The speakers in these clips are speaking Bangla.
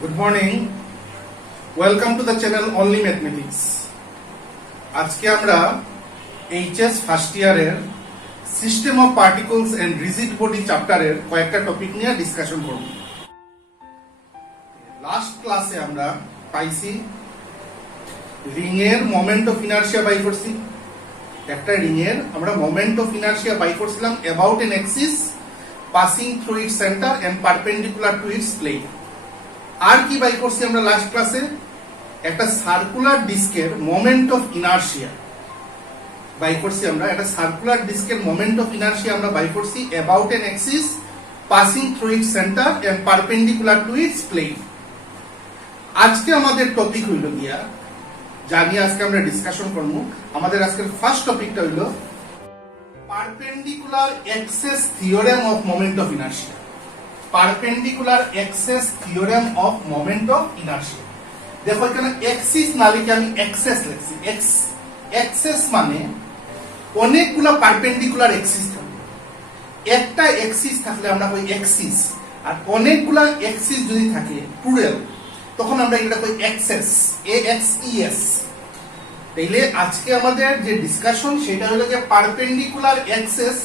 Good morning. Welcome to the channel Only Mathematics. আজকে আমরা এইচএস ফার্স্ট ইয়ারের system of particles and rigid body চ্যাপ্টারের কয়েকটা টপিক নিয়ে ডিসকাশন করব। লাস্ট ক্লাসে আমরা পাইছি রিং এর মোমেন্ট অফ ইনারশিয়া বাই করছি। একটা রিং এর আমরা মোমেন্ট অফ ইনারশিয়া বাই করছিলাম about an axis passing through its centre and perpendicular to its plane. আর কি বাই করছি আমরা লাস্ট ক্লাসে? একটা সার্কুলার ডিস্কের মোমেন্ট অফ ইনারশিয়া বাই করছি। আমরা একটা সার্কুলার ডিস্কের মোমেন্ট অফ ইনারশিয়া আমরা বাই করছি about an axis passing through its centre and perpendicular to its plane. আজকে আমাদের টপিক হইল গিয়া, জানি আজকে আমরা ডিসকাশন করব। আমাদের আজকের ফার্স্ট টপিকটা হইল perpendicular axes theorem of moment of inertia. Perpendicular axes theorem of moment of inertia. দেখো এখানে অ্যাক্সিস না লিখে আমি অ্যাক্সেস লিখছি। অ্যাক্সেস মানে অনেকগুলো পারপেন্ডিকুলার অ্যাক্সিস থাকবে। একটা অ্যাক্সিস থাকলে আমরা কই অ্যাক্সিস, আর অনেকগুলো অ্যাক্সিস যদি থাকে প্লুরাল তখন আমরা এটা কই অ্যাক্সেস, AXES। তাইলে আজকে আমাদের যে ডিসকাশন সেটা হলো যে পারপেন্ডিকুলার অ্যাক্সেস।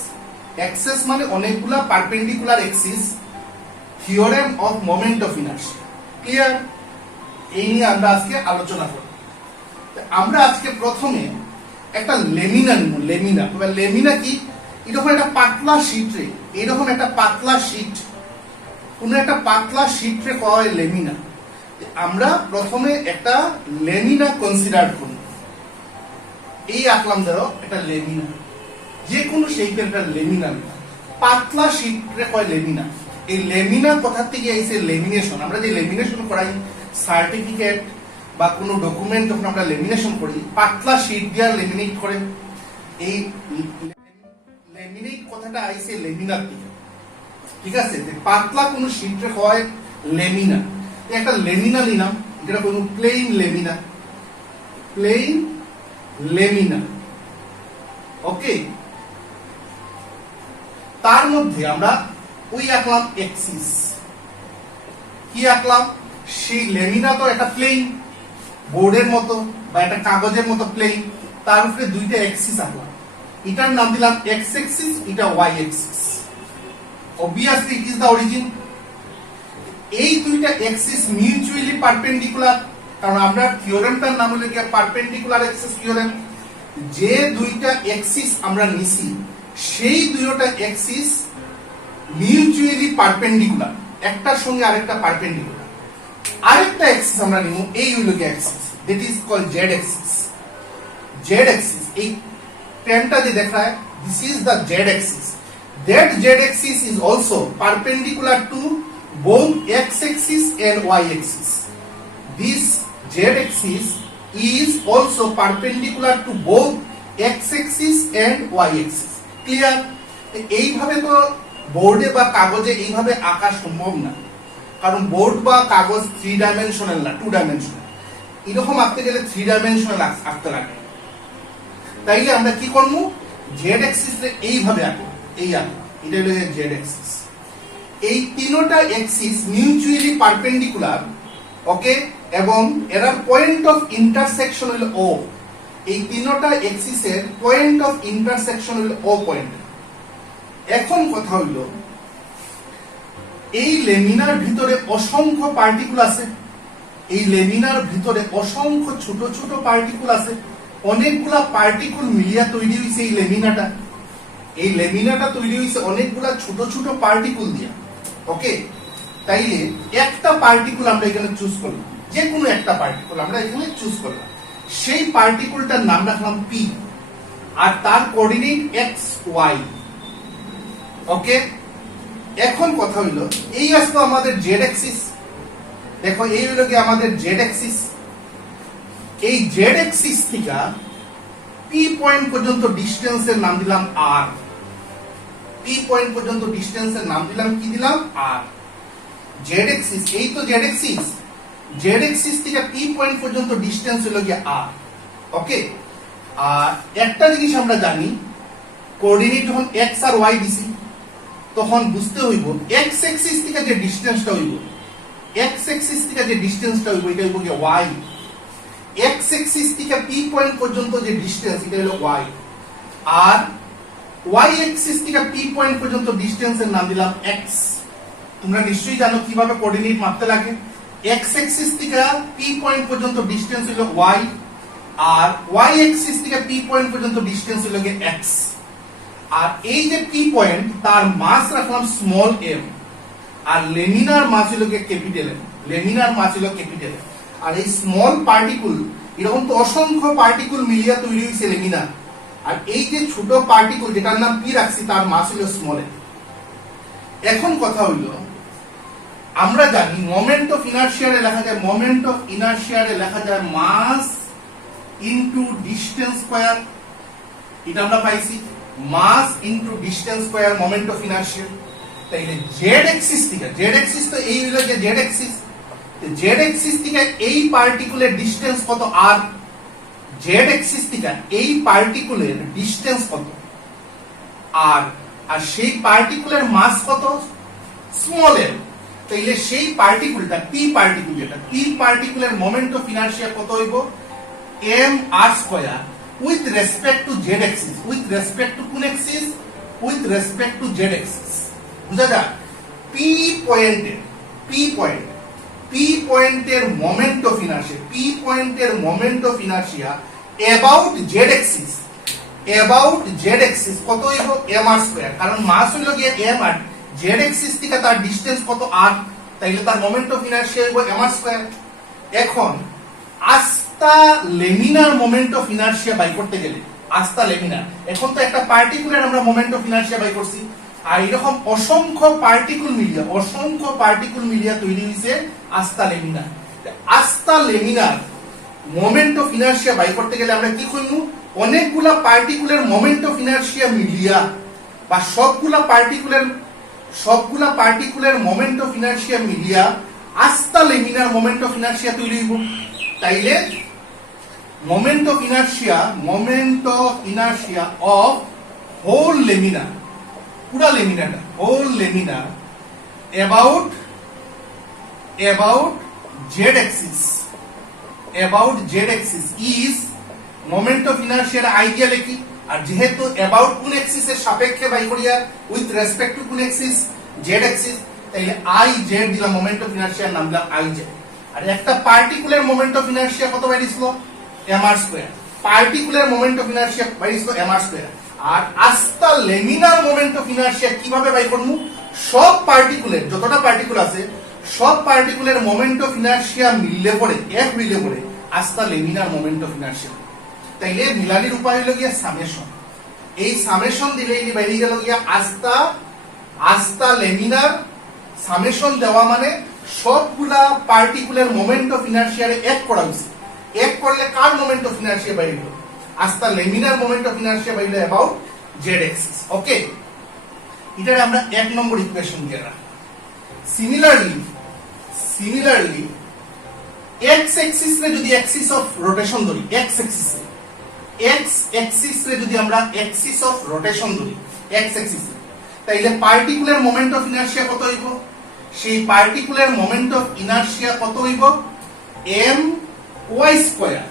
অ্যাক্সেস মানে অনেকগুলো perpendicular Axis, theorem of moment of inertia. Clear? এই নিয়ে আমরা আজকে আলোচনা করব। আমরা আজকে প্রথমে একটা লেমিনা নিব। লেমিনা কি? এরকম একটা পাতলা শীট রে, এরকম একটা পাতলা শীট, কোন একটা পাতলা শীট রে কয় হয় লেমিনা। আমরা প্রথমে একটা লেমিনা কনসিডার করব। এই আঁকলাম ধরো একটা লেমিনা, যে কোনো শেপের একটা লেমিনা, পাতলা শীট রে কয় লেমিনা। এই লেমিনা কথা থেকে আইছে লেমিনেশন। আমরা যে লেমিনেশন করাই সার্টিফিকেট বা কোনো ডকুমেন্ট, যখন আমরা লেমিনেশন করি পাতলা শীট দিয়ে লেমিনেট করে। এই লেমিনেট কথাটা আইছে লেমিনার থেকে, ঠিক আছে? পাতলা কোনো শীট রে হয় লেমিনা। একটা লেমিনা নিলাম, যেটা কোনো প্লেন লেমিনা, প্লেন লেমিনা। ওকে, তার মধ্যে আমরা ওই আঁকলাম অ্যাক্সিস। কি আঁকলাম? সেই লেমিনা তো একটা প্লেন, বোর্ডের মতো বা একটা কাগজের মতো প্লেন, তার উপরে দুইটা অ্যাক্সিস আঁকলাম। এটার নাম দিলাম এক্স অ্যাক্সিস, এটা y axis. Obviously it is the origin. এই দুইটা অ্যাক্সিস মিউচুয়ালি পারপেন্ডিকুলার, কারণ আমরা থিওরেমটার নাম হলো কি পারপেন্ডিকুলার অ্যাক্সিস থিওরেম। যে দুইটা অ্যাক্সিস আমরা নিছি সেই দুইটা অ্যাক্সিস মিউচুয়ালি পারপেন্ডিকুলার, একটার সঙ্গে আরেকটা পারপেন্ডিকুলার। আরেকটা অ্যাক্সিস আমরা নিব, এই হইল কি axis, that is called z axis. Z axis, এই পেনটা যে দেখায়, this is the z axis. That z axis is also perpendicular to both x axis and y axis. This z axis is also perpendicular to both x axis and y axis. Clear? এইভাবে তো বোর্ডে বা কাগজে এইভাবে আঁকা সম্ভব না, কারণ বোর্ড বা কাগজ 3 ডাইমেনশনাল না, 2 ডাইমেনশনাল। এরকম আঁকতে গেলে 3 ডাইমেনশনাল আঁকতে লাগে। তাইলে আমরা কি করব? জেড অ্যাক্সিস রে এইভাবে আঁকব, এই আঁকব, এটা হলো জেড অ্যাক্সিস। এই তিনটা অ্যাক্সিস মিউচুয়ালি পারপেন্ডিকুলার, ওকে, এবং এর পয়েন্ট অফ ইন্টারসেকশন হলো ও। এই তিনটা অ্যাক্সিসের পয়েন্ট অফ ইন্টারসেকশন হলো ও পয়েন্ট। এখন কথা হইল, এই লেমিনার ভিতরে অসংখ্য পার্টিকুল আছে। এই লেমিনার ভিতরে অসংখ্য ছোট ছোট পার্টিকুল আছে। অনেকগুলা পার্টিকুল মিলিয়া তৈরি হইছে এই লেমিনাটা। এই লেমিনাটা তৈরি হইছে অনেকগুলা ছোট ছোট পার্টিকুল দিয়া। ওকে, তাইলে একটা পার্টিকুল আমরা এখানে চুজ করলাম, যে কোনো একটা পার্টিকুল আমরা এখানে চুজ করলাম। সেই পার্টিকুলটার নাম রাখলাম পি, আর তার কোঅর্ডিনেট এক্স ওয়াই। ওকে, এখন কথা হইল, এই আসলো আমাদের জেড অ্যাক্সিস। দেখো এই হইল কি আমাদের জেড অ্যাক্সিস। এই জেড অ্যাক্সিস থেকে পি পয়েন্ট পর্যন্ত ডিসটেন্সের নাম দিলাম আর। পি পয়েন্ট পর্যন্ত ডিসটেন্সের নাম দিলাম কি দিলাম? আর। জেড অ্যাক্সিস, এই তো জেড অ্যাক্সিস। জেড অ্যাক্সিস থেকে পি পয়েন্ট পর্যন্ত ডিসটেন্স হলো গিয়ে আর। ওকে, আর একটা জিনিস আমরা জানি, কোঅর্ডিনেট যখন এক্স আর ওয়াই দিছি তখন বুঝতে হইব এক্স অ্যাক্সিস থেকে যে ডিসটেন্সটা হইব এক্স অ্যাক্সিস থেকে যে ডিসটেন্সটা হইব এটা হইব গিয়ে ওয়াই, এক্স অ্যাক্সিস থেকে পি পয়েন্ট পর্যন্ত যে ডিসটেন্স এটা হলো ওয়াই, আর ওয়াই অ্যাক্সিস থেকে পি পয়েন্ট পর্যন্ত ডিসটেন্সের নাম দিলাম এক্স। তোমরা নিশ্চয়ই জানো কিভাবে কোঅর্ডিনেট মাপতে লাগে। এক্স অ্যাক্সিস থেকে পি পয়েন্ট পর্যন্ত ডিসটেন্স হলো ওয়াই, আর ওয়াই অ্যাক্সিস থেকে পি পয়েন্ট পর্যন্ত ডিসটেন্স হলো গিয়ে এক্স। আর এই যে পি পয়েন্ট তার মাস রাখলাম স্মল এম, আর লেমিনার মাস হলো গিয়ে ক্যাপিটাল এম, লেমিনার মাস হলো ক্যাপিটাল এম। আর এই স্মল পার্টিকুল এরকম তো অসংখ্য পার্টিকুল মিলিয়ে তৈরি হয়েছে লেমিনার, আর এই যে ছোট পার্টিকুল যেটার নাম পি রাখছি তার মাস হলো স্মল এম। এখন কথা হইল, আমরা জানি মোমেন্ট অফ ইনার্শিয়ারে লেখা যায়, মোমেন্ট অফ ইনার্শিয়ারে লেখা যায় মাস ইনটু ডিসটেন্স স্কয়ার। এটা আমরা পাইছি mass into distance square moment of inertia. তাইলে জেড অ্যাক্সিস থেকে, জেড অ্যাক্সিস তো এই হলো যে জেড অ্যাক্সিস, জেড অ্যাক্সিস থেকে এই পার্টিকুলের ডিসটেন্স কত আর, জেড অ্যাক্সিস থেকে এই পার্টিকুলের ডিসটেন্স কত আর, আর সেই পার্টিকুলের মাস কত স্মল এম। তাইলে সেই পার্টিকুলটা পি পার্টিকুল, যেটা পি পার্টিকুলের মোমেন্ট অফ ইনার্শিয়া কত হইব M R square with respect to Z axis, with respect to কোন axis, with respect to Z axis. বুঝা যায় পি পয়েন্টের, পি পয়েন্টের মোমেন্ট অফ ইনার্শিয়া, পি পয়েন্টের moment of inertia about Z axis, about Z axis কত হইব এম আর স্কয়ার, কারণ মাস হইল গিয়ে এম আর জেড অ্যাক্সিস থেকে তার ডিসটেন্স কত আর, তাইলে তার মোমেন্ট অফ ইনার্শিয়া হইব এম আর স্কয়ার। এখন আস্তা লেমিনার মোমেন্ট অফ ইনার্শিয়া বাই করতে গেলে, আস্তা লেমিনার, এখন তো একটা পার্টিকুলার আমরা মোমেন্ট অফ ইনার্শিয়া বাই করছি, আর এরকম অসংখ্য পার্টিকুল মিলিয়া তৈরি হয়েছে আস্তা লেমিনার। আস্তা লেমিনার মোমেন্ট অফ ইনার্শিয়া বাই করতে গেলে আমরা কি করব, অনেকগুলা পার্টিকুলার মোমেন্ট অফ ইনার্শিয়া মিলিয়া বা সবগুলা পার্টিকুলার মোমেন্ট অফ ইনার্শিয়া মিলিয়া আস্তা লেমিনার মোমেন্ট অফ ইনার্শিয়া তৈরি হইব। তাইলে moment of inertia of whole laminar, পুরা লেমিনারটা, whole laminar about Z axis, about Z axis is moment of ইনার্শিয়ার আইডিয়া লিখি, আর যেহেতু অ্যাবাউট কোন অ্যাক্সিসের সাপেক্ষে বাই করিয়া উইথ রেসপেক্ট টু কোন অ্যাক্সিস জেড অ্যাক্সিস, তাইলে আই জেড দিলাম মোমেন্ট অফ ইনার্শিয়ার নাম দিলাম আই জেড। আর একটা পার্টিকুলার মোমেন্ট অফ ইনার্শিয়া কত বাইরেছিল এম আর স্কয়ার, পার্টিকুলার মোমেন্ট অফ ইনার্শিয়া বাইরেছিল এম আর স্কয়ার। আর আস্তা লেমিনার মোমেন্ট অফ ইনার্শিয়া কিভাবে বাই করব, সব পার্টিকুলার যতটা পার্টিকুল আছে সব পার্টিকুলার মোমেন্ট অফ ইনার্শিয়া মিললে পড়ে, এক মিললে পড়ে আস্তা লেমিনার মোমেন্ট অফ ইনার্শিয়া। তাইলে মিলানির উপায় হলো গিয়া সামেশন, এই সামেশন দিলে এই বাইরে গেল গিয়া আস্তা লেমিনার। সামেশন দেওয়া মানে সবগুলা পার্টিকুলার মোমেন্ট অফ ইনার্শিয়ারে এক করা হয়েছে, এক করলে কার মোমেন্ট অফ ইনার্শিয়া বাইরে হলো আস্তা লেমিনার মোমেন্ট অফ ইনার্শিয়া বাইরে অ্যাবাউট জেড অ্যাক্সিস। ওকে, এটারে আমরা এক নম্বর ইকুয়েশন দিয়ে রাখি। সিমিলারলি এক্স অ্যাক্সিস রে যদি অ্যাক্সিস অফ রোটেশন ধরি, এক্স অ্যাক্সিস রে যদি আমরা অ্যাক্সিস অফ রোটেশন ধরি এক্স অ্যাক্সিস, তাইলে পার্টিকুলার মোমেন্ট অফ ইনার্শিয়া কত হইব, সেই পার্টিকুলার মোমেন্ট অফ ইনার্শিয়া কত হইব এম ওয়াই স্কয়ার,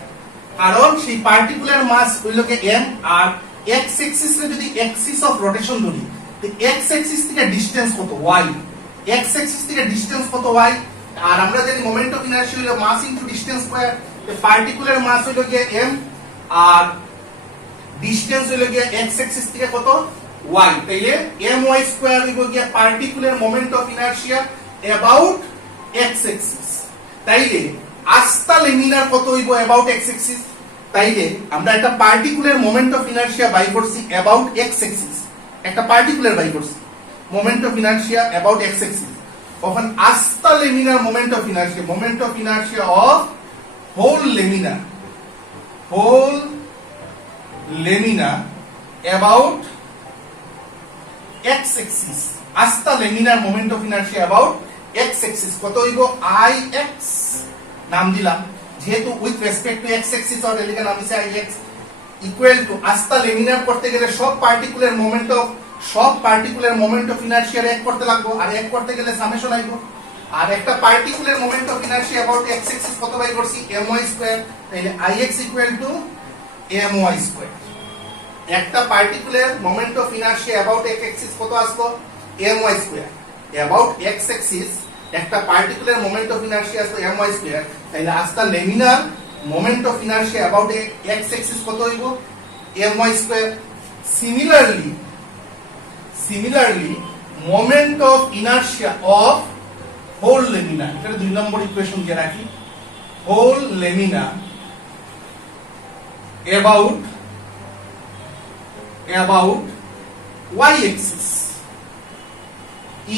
কারণ সেই পার্টিকুলার মাস হইল কে এম, আর এক্স অ্যাক্সিস রে যদি অ্যাক্সিস অফ রোটেশন ধরি তো এক্স অ্যাক্সিস থেকে ডিসটেন্স কত ওয়াই, এক্স অ্যাক্সিস থেকে ডিসটেন্স কত ওয়াই, আর আমরা জানি মোমেন্ট অফ ইনার্শিয়া হলো মাস ইনটু ডিসটেন্স স্কয়ার, তো পার্টিকুলার মাস হইল কে এম আর ডিসটেন্স হইল কে এক্স অ্যাক্সিস থেকে কত ওয়াই, তাইলে এম ওয়াই স্কয়ার হইব গিয়া particular moment of inertia about X Axis. তাইলে আস্তা লেমিনার কত হইব অ্যাবাউট এক্স অ্যাক্সিস, তাইলে আমরা একটা পার্টিকুলার মোমেন্ট অফ ইনার্শিয়া বাই করছি অ্যাবাউট এক্স অ্যাক্সিস, একটা পার্টিকুলার বাই করছি moment of inertia about X axis. তখন আস্তা লেমিনার moment of inertia of whole laminar about X axis, আস্তা লেমিনার moment of inertia about X axis কত হইব আই এক্স, নাম দিলাম যেহেতু with respect to X axis আর এলিকা নাম দিছে আই এক্স, ইকুয়াল টু আস্তা লেমিনার করতে গেলে সব পার্টিকুলার মোমেন্ট অফ ইনার্শিয়ার এক করতে লাগবে, আর এক করতে গেলে সামেশন আইব, আর একটা particular moment of inertia about x axis কত বাই করছি my স্কয়ার, তাহলে ix my স্কয়ার। একটা particular moment of inertia about x axis কত আসলো my square, about x axis একটা পার্টিকুলার মোমেন্ট অফ ইনার্শিয়া আসলো my স্কয়ার, তাহলে আস্তা লেমিনার moment of inertia about x axis কত হইব my square. Similarly moment of inertia of whole lamina, এটা 2 নম্বর ইকুয়েশন দিয়ে রাখি, whole lamina about y axis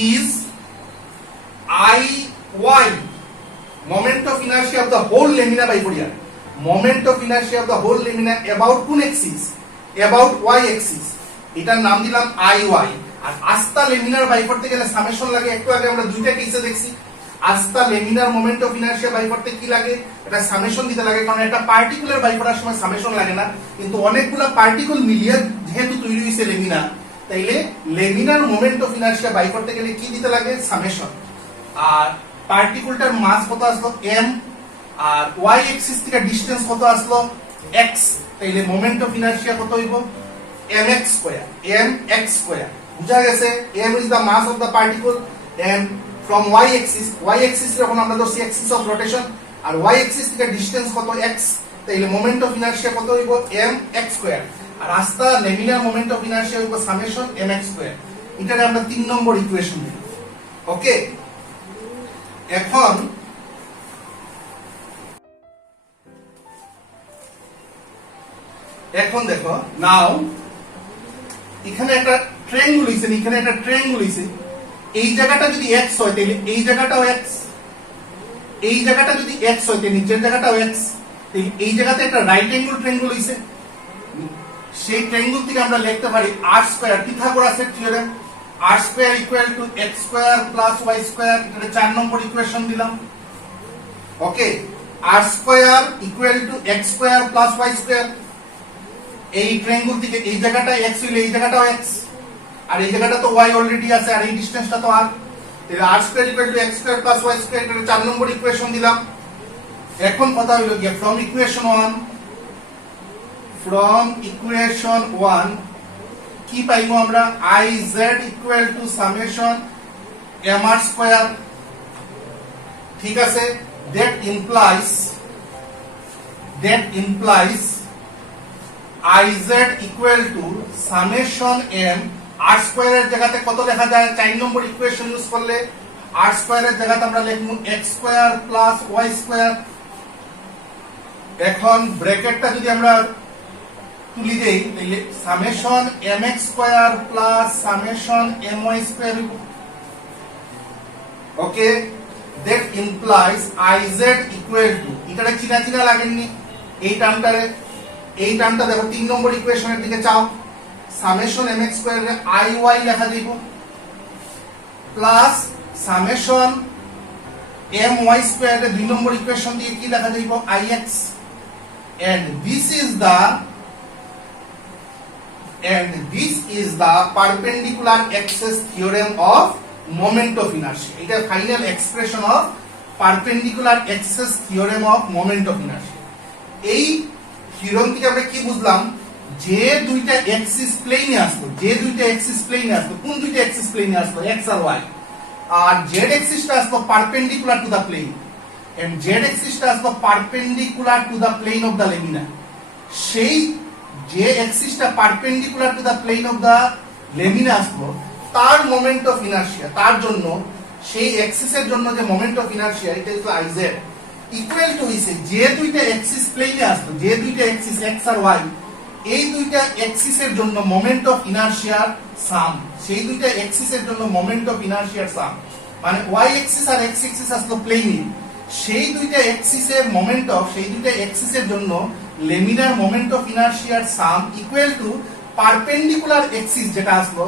is iy, moment of inertia of the whole lamina by Fourier, moment of inertia of the whole lamina about কোন axis, about y axis, এটার নাম দিলাম iy। আর আস্তা লেমিনার বাই করতে গেলে সামেশন লাগে, একটু আগে আমরা দুইটা কেসে দেখছি। আস্তা লেমিনার মোমেন্ট অফ ইনার্শিয়া বাই করতে কি লাগে, এটা সামেশন দিতে লাগে, কারণ এটা পার্টিকুলার বাই করার সময় সামেশন লাগে না, কিন্তু অনেকগুলা পার্টিকল মিলিয়ে যেহেতু তৈরি হইছে লেমিনা, তাইলে লেমিনার মোমেন্ট অফ ইনার্শিয়া বাই করতে গেলে কি দিতে লাগে সামেশন। আর পার্টিকলটার মাস কত আসলো m, আর y এক্সিস থেকে ডিসটেন্স কত আসলো x, তাইলে মোমেন্ট অফ ইনার্শিয়া কত হইব mx স্কয়ার। বুঝা গেছে, m is the mass of the particle and from y axis যখন আমরা ধরছি axis of rotation, আর y axis থেকে ডিসটেন্স কত x, তাইলে মোমেন্ট অফ ইনার্শিয়া কত হইব mx স্কয়ার। আর আস্তা লেমিনার মোমেন্ট অফ ইনার্শিয়া হইব সামেশন mx স্কয়ার। এটারে আমরা 3 নম্বর ইকুয়েশন দিই। ওকে, এখন দেখো নাও এখানে একটা ট্রায়াঙ্গেল হইছে, এখানে একটা ট্রায়াঙ্গেল হইছে, এই জায়গাটা যদি x হয় তাহলে এই জায়গাটাও x, এই জায়গাটা যদি x হয় তাহলে নিচের জায়গাটাও x, তাহলে এই জায়গাতে একটা রাইট অ্যাঙ্গেল ট্রায়াঙ্গেল হইছে, সেই ট্রায়াঙ্গেল থেকে আমরা লিখতে পারি r স্কয়ার, পিথাগোরাসের theorem, r square equal to x square plus y square, এটা 4 নম্বর ইকুয়েশন দিলাম। Okay, r square equal to x square plus y square, এই ট্রায়াঙ্গেল থেকে এই জায়গাটা x হইলে এই জায়গাটাও x, আর এই জায়গাটা তো y অলরেডি আছে, আর এই ডিসটেন্সটা তো r, তাহলে r square equal to x square plus y square, এটা 4 নম্বর ইকুয়েশন দিলাম। এখন কথা হলো কি ফ্রম ইকুয়েশন 1 কি পাইবো আমরা iz equal to summation mr square, ঠিক আছে, that implies iz equal to summation m, r স্কয়ারের জায়গাতে কত লেখা যায় 4 নম্বর ইকুয়েশন ইউজ করলে r স্কয়ারের জায়গাতে আমরা লিখব x square plus y square. এখন ব্র্যাকেটটা যদি আমরা তুলি দেই তাহলে summation mx square plus summation my square. Okay, that implies iz equal to, এটা চিনা চিনা লাগেননি এই টার্মটা দেখো 3 নম্বর ইকুয়েশনের দিকে চাও, সামেশন mx স্কয়ার এর iy লেখা দিব প্লাস সামেশন my স্কয়ার এর 2 নম্বর ইকুয়েশন দিয়ে কি লেখা যাইব ix, and this is the perpendicular axis theorem of moment of inertia, এটা final expression of perpendicular Axis theorem of moment of inertia. এই থিওরেম থেকে আমরা কি বুঝলাম, যে দুইটা অ্যাক্সিস প্লেনে আসতো, কোন দুইটা অ্যাক্সিস প্লেনে আসতো x আর y, আর z অ্যাক্সিসটা আসতো perpendicular to the plane, and z অ্যাক্সিসটা আসতো perpendicular to the plane of the lamina. সেই যে অ্যাক্সিসটা perpendicular to the plane of the lamina আসতো, তার মোমেন্ট অফ ইনার্শিয়া, তার জন্য সেই অ্যাক্সিসের জন্য যে মোমেন্ট অফ ইনার্শিয়া এটা হচ্ছে iz ইকুয়াল টু হইছে যে দুইটা অ্যাক্সিস প্লেনে আসতো, যে দুইটা অ্যাক্সিস x আর y, এই দুইটা অ্যাক্সিসের জন্য মোমেন্ট অফ ইনার্শিয়ার সাম, সেই দুইটা অ্যাক্সিসের জন্য মোমেন্ট অফ ইনার্শিয়ার সাম, মানে y অ্যাক্সিস আর x অ্যাক্সিস আসলো প্লেনে, সেই দুইটা অ্যাক্সিসের মোমেন্ট অফ, সেই দুইটা অ্যাক্সিসের জন্য লেমিনার মোমেন্ট অফ ইনার্শিয়ার sum equal to perpendicular axis যেটা আসলো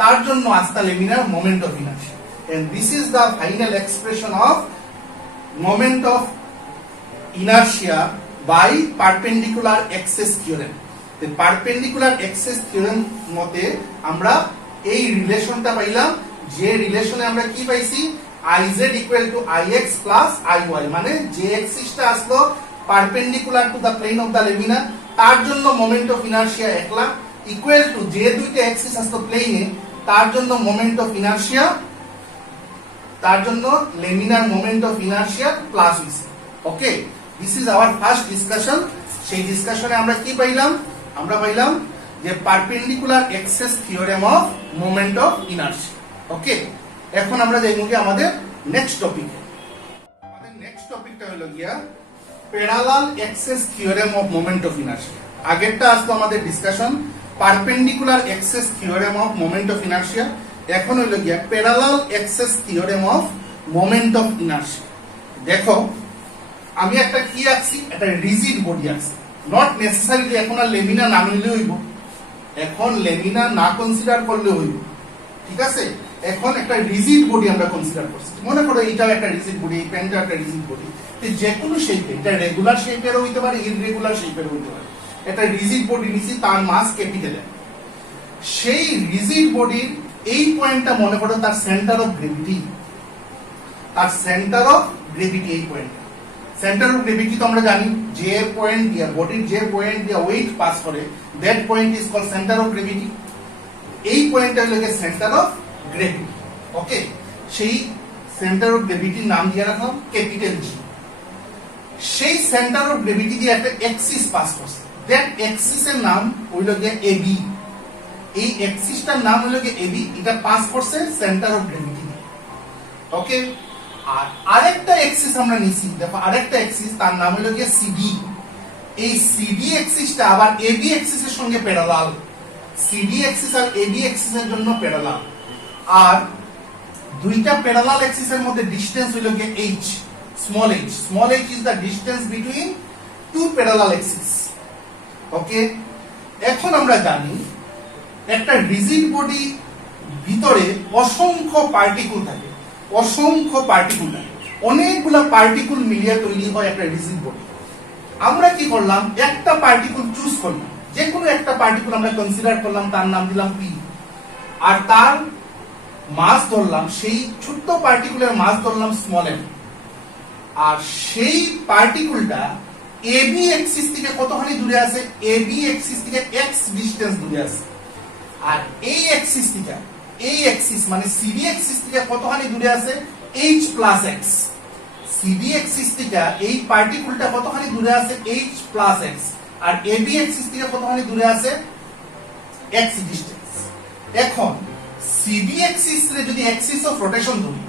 তার জন্য আসতা লেমিনার moment of inertia, and this is the final expression of moment of inertia by perpendicular axis theorem. The perpendicular axis theorem মতে আমরা এই রিলেশনটা পাইলাম, যে রিলেশনে আমরা কি পাইছি iz equal to ix plus iy, মানে যে এক্সিসটা আসলো perpendicular to the plane of the lamina তার জন্য মোমেন্ট অফ ইনারশিয়া একলা, ইকুয়াল টু যে দুইটা এক্সিস আসলো প্লেনে তার জন্য মোমেন্ট অফ ইনারশিয়া, তার জন্য লেমিনার মোমেন্ট অফ ইনারশিয়া প্লাস হইছে। Okay, this is our first discussion. সেই ডিসকাশনে আমরা কি পাইলাম? আমরা পাইলাম যে perpendicular access theorem of moment of inertia. Okay, এখন আমরা যাইব কি আমাদের নেক্সট টপিকে। আমাদের নেক্সট টপিকটা হলো গিয়া parallel axes theorem of moment of inertia. আগেরটা আসলো আমাদের discussion perpendicular access theorem of moment of inertia, এখন হলো গিয়া parallel axes theorem of moment of inertia. দেখো আমি একটা কি আঁকছি, একটা রিজিড বডি আঁকছি, নট নেসেসারিলি এখন আর লেমিনা না নিলে হইব, এখন লেমিনা না কনসিডার করলে হইব, ঠিক আছে। এখন একটা রিজিড বডি আমরা কনসিডার করছি, মনে করো এটাও একটা রিজিড বডি, এই পেনটা একটা রিজিড বডি, যে কোনো শেপে, এটা রেগুলার শেপেরও হইতে পারে, ইররেগুলার শেপেরও হইতে পারে। একটা রিজিড বডি নিছি, তার মাস ক্যাপিটাল, সেই রিজিড বডির এই পয়েন্টটা মনে করো তার সেন্টার অফ গ্রেভিটি, তার সেন্টার অফ গ্রেভিটি এই পয়েন্ট। সেন্টার অফ গ্রেভিটি তো আমরা জানি যে পয়েন্ট দিয়া বডির যে পয়েন্ট দিয়া ওয়েট পাস করে that point is called centre of gravity. এই পয়েন্টটা হলো সেন্টার অফ গ্রেভিটি। ওকে, সেই সেন্টার অফ গ্রেভিটির নাম দিয়ে রাখলাম ক্যাপিটাল জি। সেই সেন্টার অফ গ্রেভিটি দিয়ে একটা এক্সিস পাস করছে, দ্যাট এক্সিসের নাম হইল গিয়ে এবি। এই এক্সিসটার নাম হলো গিয়ে এবি, এটা পাস করছে সেন্টার অফ গ্রেভিটি। ওকে, আর আরেকটা এক্সিস আমরা নিছি, দেখো আরেকটা এক্সিস, তার নাম হলো গিয়ে সিডি। এই সিডি এক্সিসটা আবার এবি এক্সিসের সঙ্গে প্যারালাল, সিডি এক্সিস আর এবি এক্সিসের জন্য প্যারালাল। আর দুইটা প্যারালাল এক্সিসের মধ্যে ডিসটেন্স হলো গিয়ে h, small h। Small h is the distance between two parallel axis. Okay, এখন আমরা জানি একটা রিজিড বডি ভিতরে অসংখ্য পার্টিকুল থাকে, অসংখ্য পার্টিকুল থাকে, অনেকগুলা পার্টিকুল মিলিয়ে তৈরি হয় একটা রিজিড বডি। আমরা কি করলাম, একটা পার্টিকুল চুজ করলাম, যে কোনো একটা পার্টিকুল আমরা কনসিডার করলাম, তার নাম দিলাম পি, আর তার মাস ধরলাম, সেই ছোট্ট পার্টিকুলের মাস ধরলাম স্মল এম। আর সেই পার্টিকুলটা এবি এক্সিস থেকে কতখানি দূরে আছে, এবি এক্সিস থেকে এক্স ডিসটেন্স দূরে আছে। আর এই এক্সিস থেকে, এই এক্সিস মানে সিডি এক্সিস থেকে কতখানি দূরে আছে, h plus x. CD axis থেকে এই পার্টিকুলটা কতখানি দূরে আছে, h প্লাস এক্স। আর এবি এক্সিস থেকে কতখানি দূরে আছে, x ডিসটেন্স। এখন সিডি এক্সিস রে যদি অ্যাক্সিস অফ রোটেশন ধরি,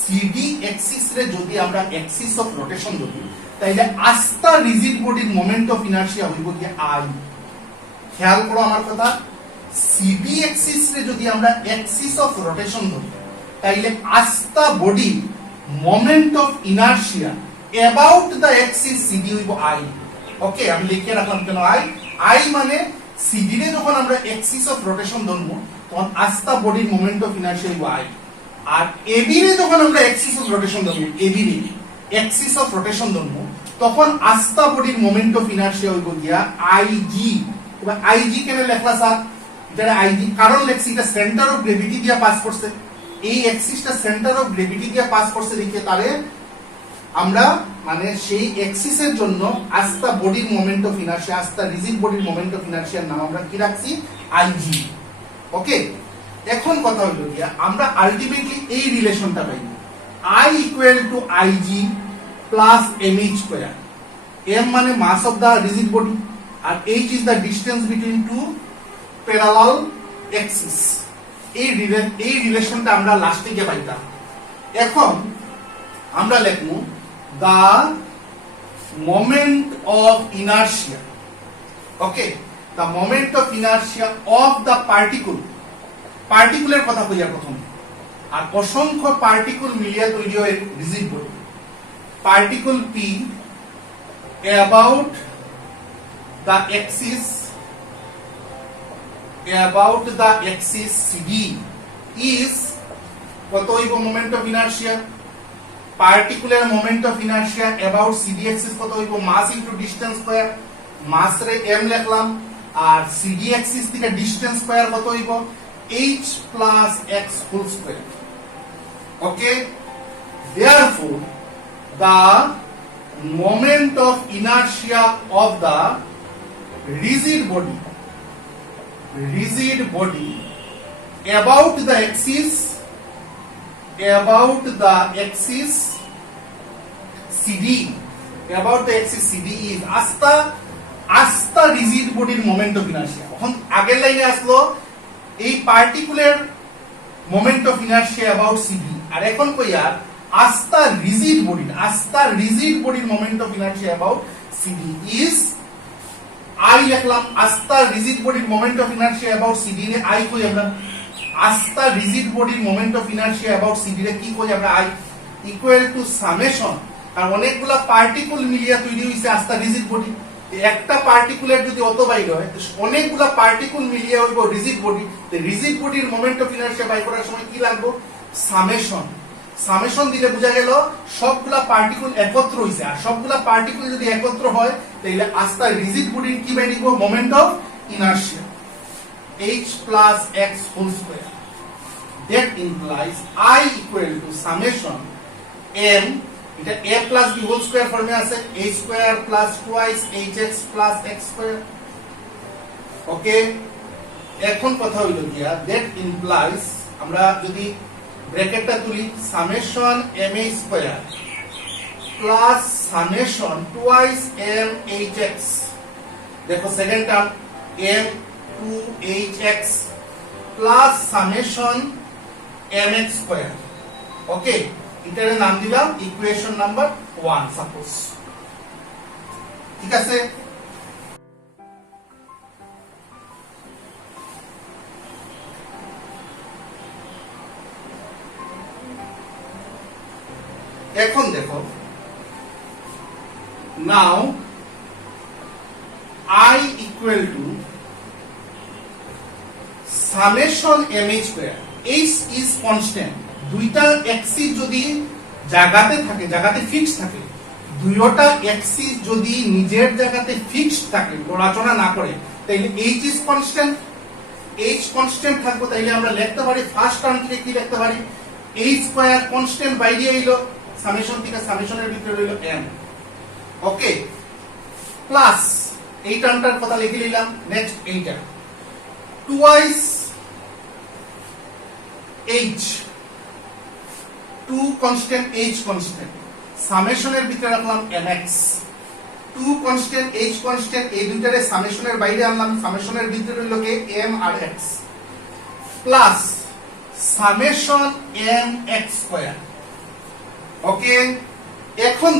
সিডি এক্সিস রে যদি আমরা অ্যাক্সিস অফ রোটেশন ধরি, তাইলে আস্থা রিজিড বডির মোমেন্ট অফ ইনারশিয়া হইব কি আই। খেয়াল করো আমার কথা, সিডি এক্সিস রে যদি আমরা অ্যাক্সিস অফ রোটেশন ধরি, তাইলে আস্থা body moment of inertia about the axis CD হইব আই। ওকে, আমি লিখে রাখলাম কেন আই। আই মানে সিডি রে যখন আমরা অ্যাক্সিস অফ রোটেশন ধরবো তখন আস্থা বডির মোমেন্ট অফ ইনারশিয়া হইব আই। আর এবি রে যখন আমরা অ্যাক্সিস অফ রোটেশন ধরবো, এবি রে অ্যাক্সিস অফ রোটেশন ধরবো, তখন আস্থা বডির মোমেন্ট অফ ইনারশিয়া হইব গিয়া আইজি। এবার আইজি কেন লেখলা স্যার? এটা আইজি কারণ লেখছি এটা সেন্টার অফ গ্রেভিটি দিয়ে পাস করছে, এই অ্যাক্সিসটা সেন্টার অফ গ্রেভিটি দিয়ে পাস করছে দেখে তারে আমরা মানে সেই অ্যাক্সিসের জন্য আস্থা বডির মোমেন্ট অফ ইনারশিয়া, আস্থা রিজিড বডির মোমেন্ট অফ ইনারশিয়ার নাম আমরা কি রাখছি, আইজি। ওকে, এখন কথা হলো গিয়া আমরা আলটিমেটলি এই রিলেশনটা পাই, I equal to IG plus mh square. M মানে mass of the rigid body R h is the distance between two parallel axes. এই রিলেশনটা আমরা লাস্টে গিয়ে পাইতাম। এখন আমরা লিখব the moment of inertia. Okay, the moment of inertia of the particle. পার্টিকুলের কথা কইয়া প্রথম, আর অসংখ্য পার্টিকুল মিলিয়ে তৈরি হয় rigid body. Particle P about the axis CD is কত হইব moment of inertia, particular moment of inertia about CD axis কত হইব, মাস ইনটু ডিসটেন্স স্কয়ার, মাস রে m লিখলাম, আর CD axis থেকে ডিসটেন্স স্কয়ার কত হইব h plus x whole square. Okay, therefore the moment of inertia of the rigid body about the axis CD is আস্থা রিজিড বডির মোমেন্ট অফ ইনার্শিয়া। এখন আগের লাইনে আসলো এই particular moment of inertia about CD, আর এখন কইয়া আস্থা রিজিড বডির moment of inertia about CD is I লিখলাম। আস্থা রিজিড বডির moment of inertia about CD রে আই কই আমরা, আস্থা রিজিড বডির moment of inertia about CD রে কি কই আমরা, আই ইকুয়াল টু সামেশন। আর অনেকগুলা পার্টিকুল মিলিয়ে তৈরি হইছে আস্থা রিজিড বডি। একটা পার্টিকুলার যদি অত বাইরে হয়, অনেকগুলা পার্টিকুল মিলিয়ে হইব রিজিড বডি। রিজিড বডির মোমেন্ট অফ ইনার্শিয়া বাই করার সময় কি লাগবে, সামেশন দিলে বোঝা গেল সবগুলা পার্টিকুল একত্র হইছে। আর সবগুলা পার্টিকুল যদি একত্র হয় তাহলে আস্থা রিজিড বডির কি বাই দিব, moment of inertia h plus x whole square. That implies I equal to summation m, এটা a plus b whole square ফর্মে আছে, a square plus twice hx plus x square. ওকে, এখন কথা হইল গিয়া that implies, আমরা যদি ব্র্যাকেটটা তুলি, summation ma square plus summation twice m hx, দেখো second term m 2hx plus summation mx square. ওকে, এটার নাম দিলাম ইকুয়েশন নাম্বার 1 সাপোজ। ঠিক আছে, এখন দেখো নাও I equal to summation mh square, h is constant, দুইটা এক্সিস যদি জায়গাতে থাকে, জায়গাতে ফিক্স থাকে, দুইটা এক্সিস যদি নিজের জায়গাতে ফিক্সড থাকে, নড়াচড়া না করে, তাইলে h is constant, h constant থাকবে। তাইলে আমরা লিখতে পারি ফার্স্ট টার্ম থেকে কি লিখতে পারি, h স্কয়ার কনস্ট্যান্ট বাইরে আইলো সামেশন থেকে, সামেশনের ভিতরে রইল m। ওকে, প্লাস এই টার্মটার কথা লিখে নিলাম। নেক্সট এইটা twice h, 2 constant h constant, সামেশনের ভিতরে রাখলাম mx, 2 কনস্ট্যান্ট h কনস্ট্যান্ট, এই দুইটারে সামেশনের বাইরে আনলাম, সামেশনের ভিতরে হলো কি m আর x, plus summation mx square. Okay, এখন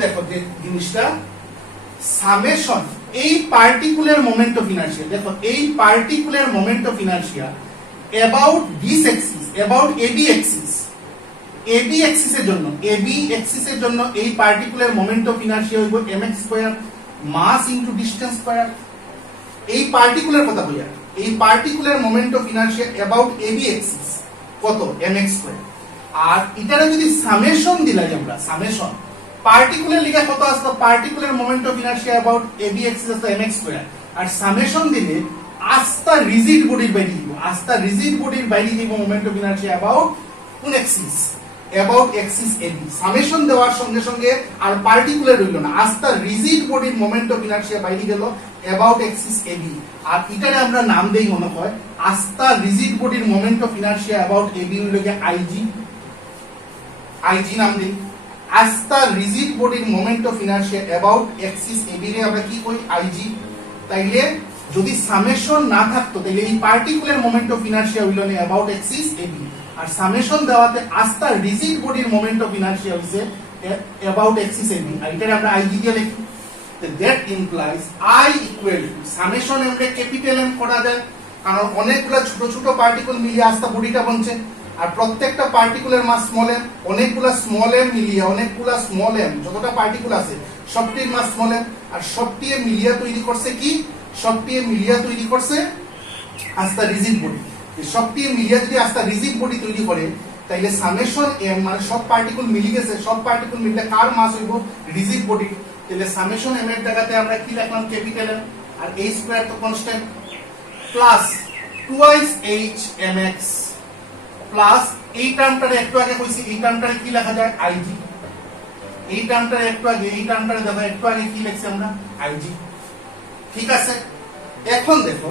দেখো যে জিনিসটা সামেশন এই পার্টিকুলার মোমেন্ট অফ ইনার্শিয়া, দেখো এই particular moment of inertia about this axis, about AB axis, এর জন্য এই পার্টিকুলার মোমেন্ট অফ ইনার্শিয়া হইব mx square mass into distance square. এই পার্টিকুলার কথা বলি, এই particular moment of inertia about AB axis কত, mx স্কয়ার। আর এটারে যদি সামেশন দিলাই আমরা, সামেশন পার্টিকুলার লিখা কত আসলো, particular moment of inertia about AB axis আসলো mx স্কয়ার, আর সামেশন দিলে আস্থা রিজিড বডির বাইরে দিব, আস্থা রিজিড বডির বাইরে দিব মোমেন্ট অফ ইনার্শিয়া অ্যাবাউট কোন axis, about axis AB. Summation দেওয়ার সঙ্গে সঙ্গে আর পার্টিকুলার রইল না, আস্থা রিজিড বডির মোমেন্ট অফ ইনার্শিয়া বাইরে গেল অ্যাবাউট অ্যাক্সিস এবি। আর এটারে আমরা নাম দেই মনে হয় আস্থা রিজিড বডির moment of inertia about AB হইল কি আইজি, আইজি নাম দেই। আস্থা রিজিড বডির moment of inertia about axis AB রে আমরা কি কই, আইজি। তাইলে যদি সামেশন না থাকতো তাহলে এই পার্টিকুলার মোমেন্ট অফ ইনার্শিয়া হইল না অ্যাবাউট অ্যাক্সিস এবি, আর সামেশন দেওয়াতে আস্থা রিজিড বডির মোমেন্ট অফ ইনার্শিয়া হইছে অ্যাবাউট অ্যাক্সিস এবি, আর এটা আমরা আইজি দিয়ে লিখি। That implies I equal to summation আমরা ক্যাপিটাল এম করা যায়, কারণ অনেকগুলা ছোট ছোট পার্টিকেল মিলিয়ে আস্থা বডিটা বনছে, আর প্রত্যেকটা পার্টিকুলার মাস স্মল এম, অনেকগুলা স্মল এম মিলিয়ে, অনেকগুলা স্মল এম যতটা পার্টিকুল আছে সবটির মাস স্মল এম, আর সবটি মিলিয়ে তৈরি করছে কি, সবটি মিলিয়া তৈরি করছে আস্থা রিজিড বডি। সবটি মিলিয়া যদি আস্থা রিজিড বডি তৈরি করে তাইলে সামেশন এম মানে সব পার্টিকুল মিলি গেছে, সব পার্টিকুল মিললে কার মাস হইব, রিজিড বডি। তাহলে সামেশন এম এর জায়গাতে আমরা কি লিখলাম, ক্যাপিটাল এম, আর এই স্কয়ার তো constant, plus twice H mx plus এই টার্মটারে একটু আগে কইছি, এই টার্মটারে কি লেখা যায় আইজি, এই টার্মটারে একটু আগে, এই টার্মটারে দেখো একটু আগে কি লিখছি আমরা আইজি। ঠিক আছে, এখন দেখো